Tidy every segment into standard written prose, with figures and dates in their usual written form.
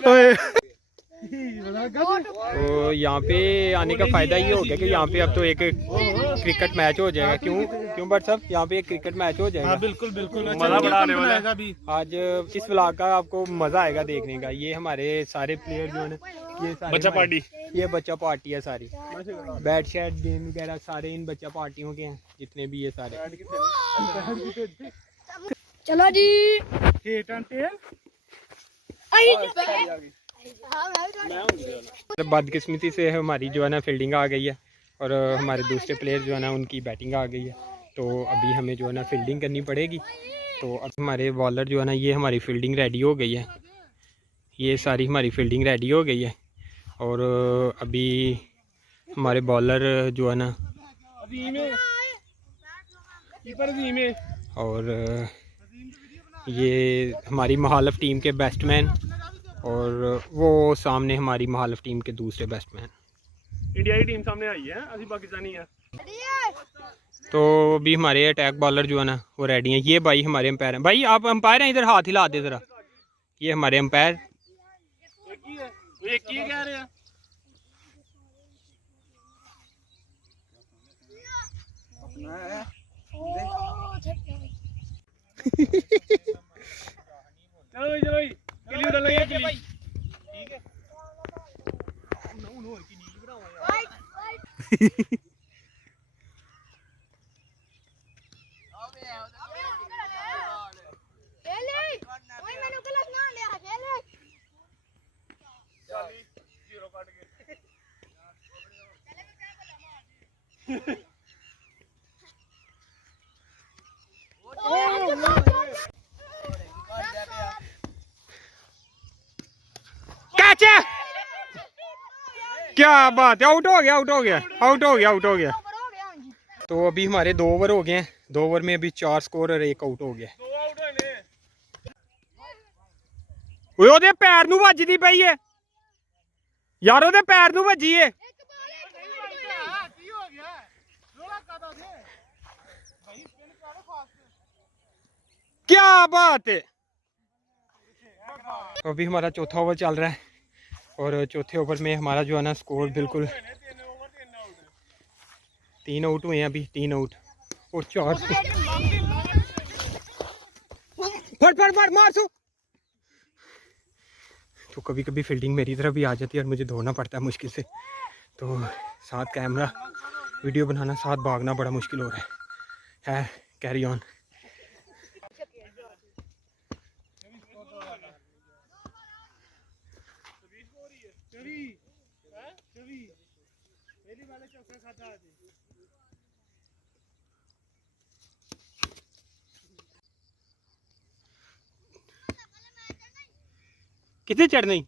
तो यहाँ पे आने का फ़ायदा ये हो गया कि यहाँ पे अब तो एक क्रिकेट मैच हो जाएगा। क्यों बट साहब, यहाँ पे एक क्रिकेट मैच हो जाएगा। हाँ, बिल्कुल बिल्कुल मज़ा बड़ा आने वाला है। आज इस व्लॉग का आपको मज़ा आएगा देखने का। ये हमारे सारे प्लेयर जो है, ये बच्चा पार्टी, ये बच्चा पार्टी है सारी। बैट शैट गेम वगैरह सारे इन बच्चा पार्टियों के हैं, जितने भी ये सारे। चलो जी, बदकिस्मती से हमारी जो है ना फील्डिंग आ गई है और हमारे दूसरे प्लेयर जो है ना उनकी बैटिंग आ गई है। तो अभी हमें जो है ना फील्डिंग करनी पड़ेगी। तो अब हमारे बॉलर जो है ना, ये हमारी फील्डिंग रेडी हो गई है। ये सारी हमारी फील्डिंग रेडी हो गई है और अभी हमारे बॉलर जो है ना, और ये हमारी महालफ टीम के बैट्समैन और वो सामने हमारी महालफ टीम के दूसरे बैट्समैन। इंडिया की टीम सामने आई है, अभी पाकिस्तानी है। तो अभी हमारे अटैक बॉलर जो है ना वो रेडी हैं। ये भाई हमारे अंपायर हैं। भाई आप अंपायर हैं, इधर हाथ हिला दे ज़रा। ये हमारे अंपायर। कह रहे हैं चलो भाई, चलो भाई, किली उड़ा लगे किली। ठीक है, की नींद बनाओ यार। क्या बात है, आउट हो गया, आउट हो गया, आउट हो गया, आउट हो गया। तो अभी हमारे 2 ओवर हो गए हैं। 2 ओवर में अभी 4 स्कोर और 1 आउट हो गया। ओदे पैर नू वजदी पई है यार, ओदे पैर नू वजी है। क्या बात है। अभी हमारा चौथा ओवर चल रहा है और चौथे ओवर में हमारा जो है ना स्कोर बिल्कुल 3 आउट हुए हैं अभी, 3 आउट और 4 फट मार सो। तो कभी कभी फील्डिंग मेरी तरफ भी आ जाती है और मुझे दौड़ना पड़ता है मुश्किल से। तो साथ कैमरा वीडियो बनाना, साथ भागना बड़ा मुश्किल हो रहा है। Carry on. कितने चढ़नी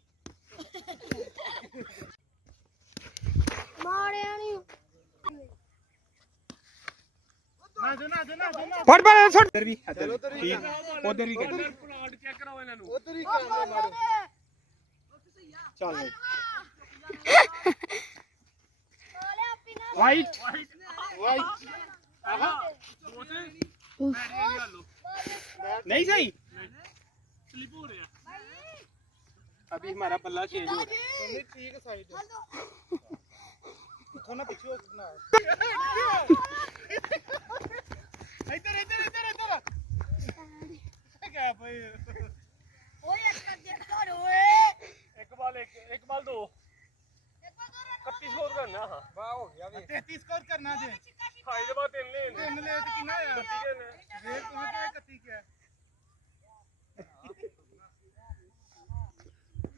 फट उधर भी उधर भी चेक कराओ इन्हां नू। चल वाइट नहीं सही। स्लिप हो रहा है। अभी हमारा बल्ला चेंज हो रहा है। ठीक है, साइड थोड़ा पीछे होना है। इधर इधर इधर इधर क्या भाई, ओए एक बाल दो 31 स्कोर करना। हां वाह हो गया, 33 स्कोर करना जे। हां इधर बात 3 ले तो कितना है यार, 31 है। ये तुम्हें क्या 31 क्या है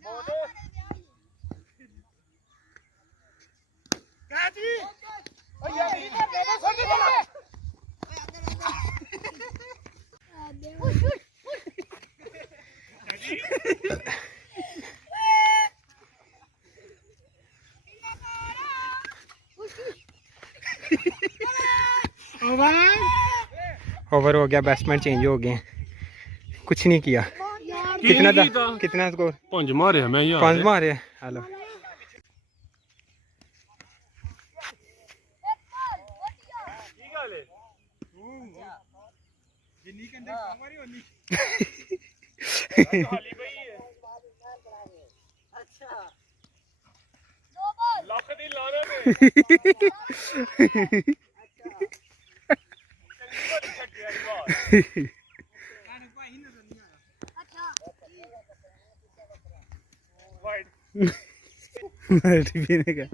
मोदे काजी। ओ यार इधर छोड़ दे। ओवर हो गया, बैट्समैन चेंज हो गए, कुछ नहीं किया। कितना स्कोर? 5 मारे मैं यार, 5 मारे। हेलो ਜਿੰਨੀ ਕੰਦੇ ਪਾਵਾਰੀ ਉਨੀ ਹਾਲੀ ਪਈ ਹੈ ਅੱਛਾ ਦੋ ਬਾਲ ਲੱਖ ਦੀ ਲਾਣੇ ਤੇ ਅੱਛਾ ਚੰਗੀ ਵਾਲੀ ਛੱਡਿਆ ਦੀ ਬਾਲ ਕਾਨ ਭਾਈ ਨਜ਼ਰ ਨਹੀਂ ਆਇਆ ਅੱਛਾ ਵਾਈਡ टीवी ने का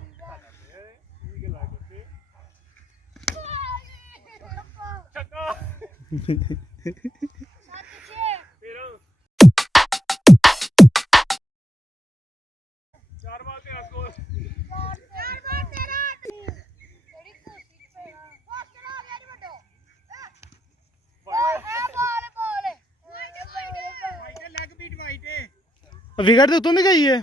विकेट तो उतों नहीं गई है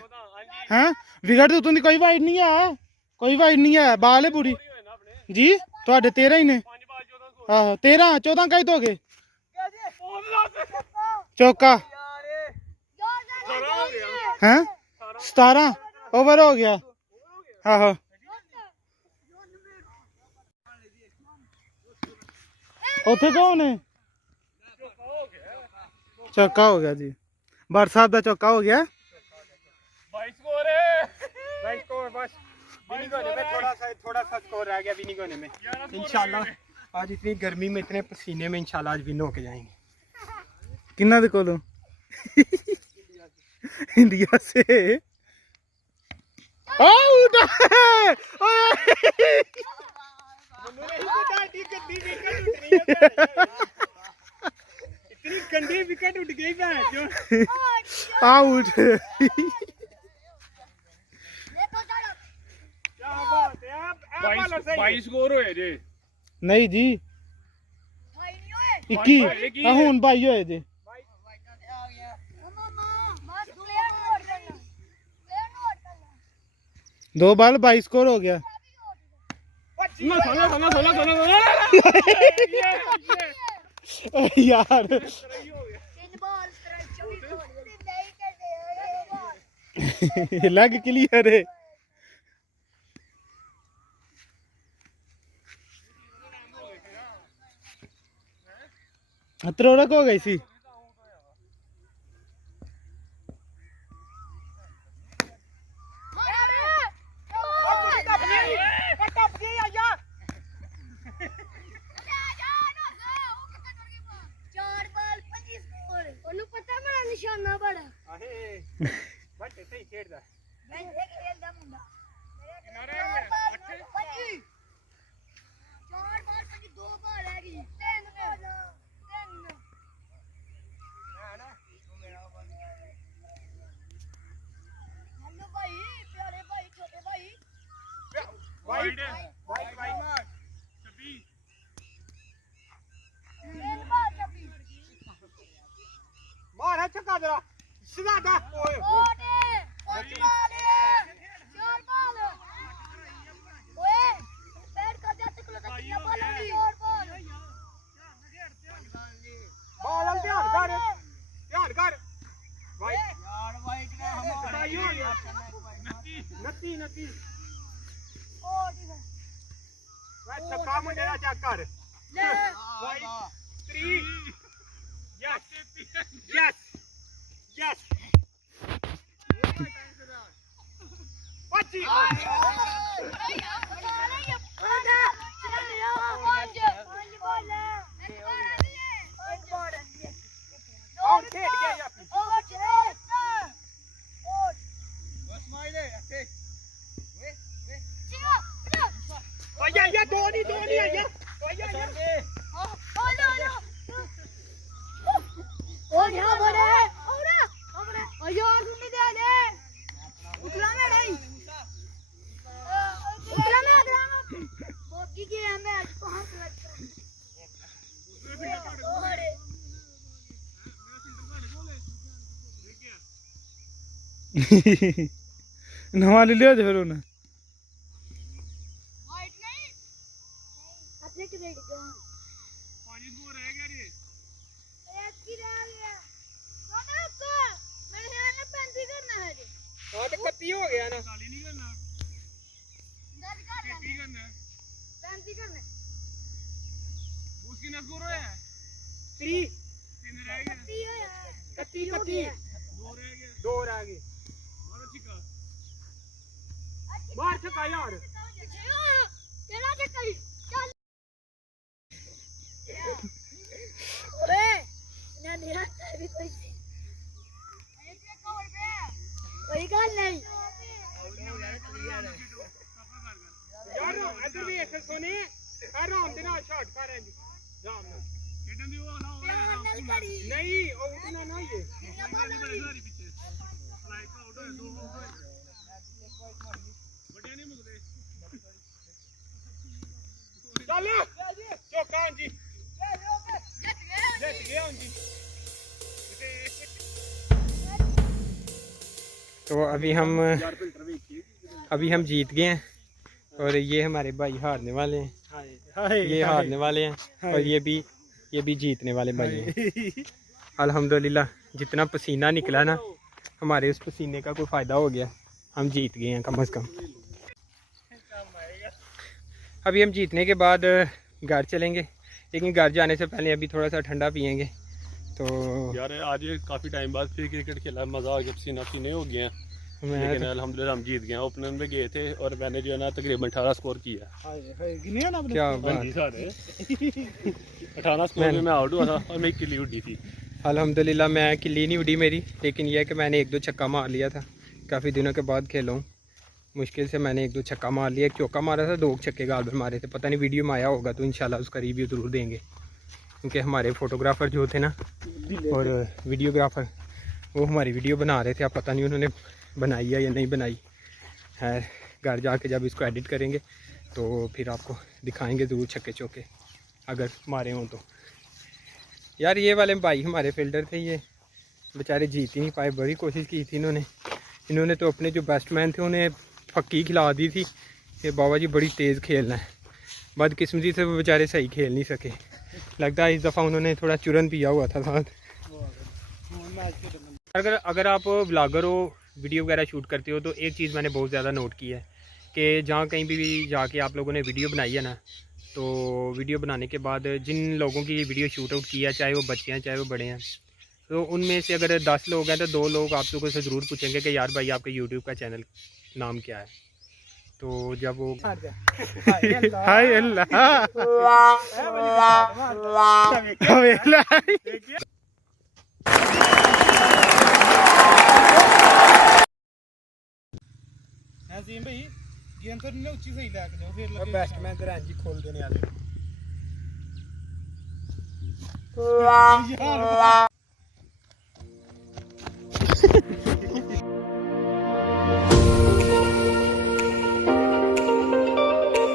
हैं विकेट तो उतों की कोई वाइड नहीं है कोई वाइड नहीं है बाल है पूरी जी थोड़े 13 ही ने आहो 13 14 कई तो गए चौका हैं 17 ओवर हो गया आहो उथे कौन है चौका हो गया जी बर साहब का चौका हो गया थोड़ा सा स्कोर रह गया विनिंग होने में इंशाल्लाह आज इतनी गर्मी में इतने पसीने में इंशाल्लाह आज विन होके जाएंगे किन्ना दे कोलो इंडिया से आउट इतनी गंदी विकेट उठ गई आउट बाईस स्कोर होए जे नहीं जी 21 हूं भाई होए जे दो बाल 22 स्कोर हो गया यार लग क्लियर है त्रोड़क हो गई सी निशाना बड़ा बट ऐसे ही खेलता मैं खेलदा मुंडा किनारे चार बाल पंजी दो बाल है गई तीन बाल तीन ना हेलो भाई प्यारे भाई छोटे भाई वाइड वाइड मार 26 तीन बाल चपी मार है छक्का जरा सीधा दा ओए ओटे पांच बाल चार बाल ओए पैर कर जा तक लगा किया बाल चार बाल बाल ध्यान कर भाई यार वाइड ना हम भाई हो गया नती ओ ठीक है मैं छक्का मुझे ना चेक कर ले वाइड 3 यस Pachi! नवा ले लिया फिर उन्हें हो गया ना 30 31 2 रह गए मार छक्का यार तेरा चक्कर चल ओए ना मेरा भी कोई कोई गल नहीं यार इधर भी एक सोने आराम दे नाल शॉट कर रहे जाम नाल खेडन दी वो ना नहीं आउट ना ये लाइक आउट है 2 आउट है बड़े नहीं मुकदे चल चौका जी जीत गया जी। तो अभी हम जीत गए हैं और ये हमारे भाई हारने वाले हैं, ये हारने वाले हैं और ये भी जीतने वाले भाई हैं। अल्हम्दुलिल्लाह जितना पसीना निकला ना हमारे उस पसीने का कोई फ़ायदा हो गया, हम जीत गए हैं कम से कम। अभी हम जीतने के बाद घर चलेंगे, लेकिन घर जाने से पहले अभी थोड़ा सा ठंडा पियेंगे। तो यार आज काफ़ी टाइम बाद फिर क्रिकेट खेला, मज़ा आ गया, पसीना पसीने हो गए हैं। लेकिन अल्हम्दुलिल्लाह हम जीत गए। ओपनर में गए थे और मैंने जो है ना तकरीबन 18 स्कोर किया। क्या बात, 18 स्कोर में मैं आउट हुआ था और मेरी किल्ली उड़ी थी। अल्हम्दुलिल्लाह मैं किल्ली नहीं उड़ी मेरी, लेकिन यह है कि मैंने 1-2 छक्का मार लिया था। काफ़ी दिनों के बाद खेला हूँ, मुश्किल से मैंने 1-2 छक्का मार लिया। एक चौका मारा था, 2 छक्के गाल पर मारे थे। पता नहीं वीडियो में आया होगा तो इंशाल्लाह उसका रिव्यू ज़रूर देंगे, क्योंकि हमारे फोटोग्राफ़र जो थे ना और वीडियोग्राफ़र वो हमारी वीडियो बना रहे थे। अब पता नहीं उन्होंने बनाई है या नहीं बनाई है। घर जाके जब इसको एडिट करेंगे तो फिर आपको दिखाएंगे ज़रूर छक्के चौके अगर मारे हों तो। यार ये वाले भाई हमारे फील्डर थे, ये बेचारे जीत ही नहीं पाए। बड़ी कोशिश की थी इन्होंने तो अपने जो बैट्समैन थे उन्हें फक्की खिला दी थी कि बाबा जी बड़ी तेज़ खेलना है। बदकिस्मती से वो बेचारे सही खेल नहीं सके। लगता है इस दफ़ा उन्होंने थोड़ा चूरन पिया हुआ था साथ। अगर आप व्लॉगर हो, वीडियो वगैरह शूट करते हो, तो एक चीज़ मैंने बहुत ज़्यादा नोट की है कि जहाँ कहीं भी जाके आप लोगों ने वीडियो बनाई है ना, तो वीडियो बनाने के बाद जिन लोगों की वीडियो शूट आउट किया, चाहे वो बच्चे हैं चाहे वो बड़े हैं, तो उनमें से अगर 10 लोग हैं तो 2 लोग आप लोगों से ज़रूर पूछेंगे कि यार भाई आपके यूट्यूब का चैनल नाम क्या है। तो जब वो हाय अल्लाह नजीम भाई गेंद तो नहीं उच्ची सही लैके जाओ फिर लगे बैट्समैन तो रैंजी खोल देने वाले। यार